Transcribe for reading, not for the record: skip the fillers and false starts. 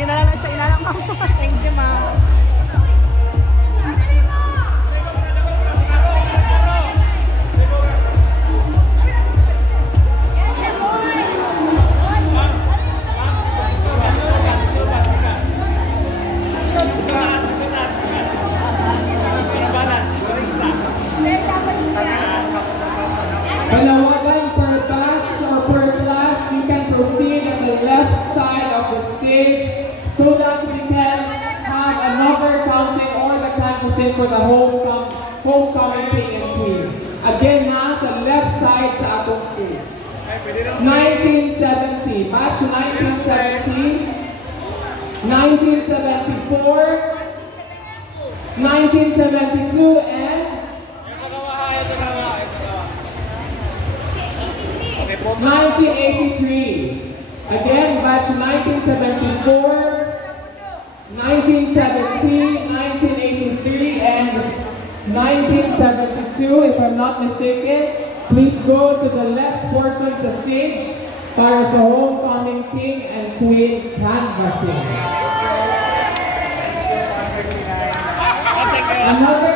dinala lang siya inalang ma'am. Thank you ma'am. Palawagan per batch or per class, you can proceed on the left side of the stage so that we can have another counting or the canvassing for the homecoming king and queen. Again, ha, sa left side sa atong stage. 1970, batch 1970, 1974, 1972, and 1983. Again, batch 1974, 1970, 1983, and 1972. If I'm not mistaken, please go to the left portion of the stage para sa homecoming king and queen canvassing. Another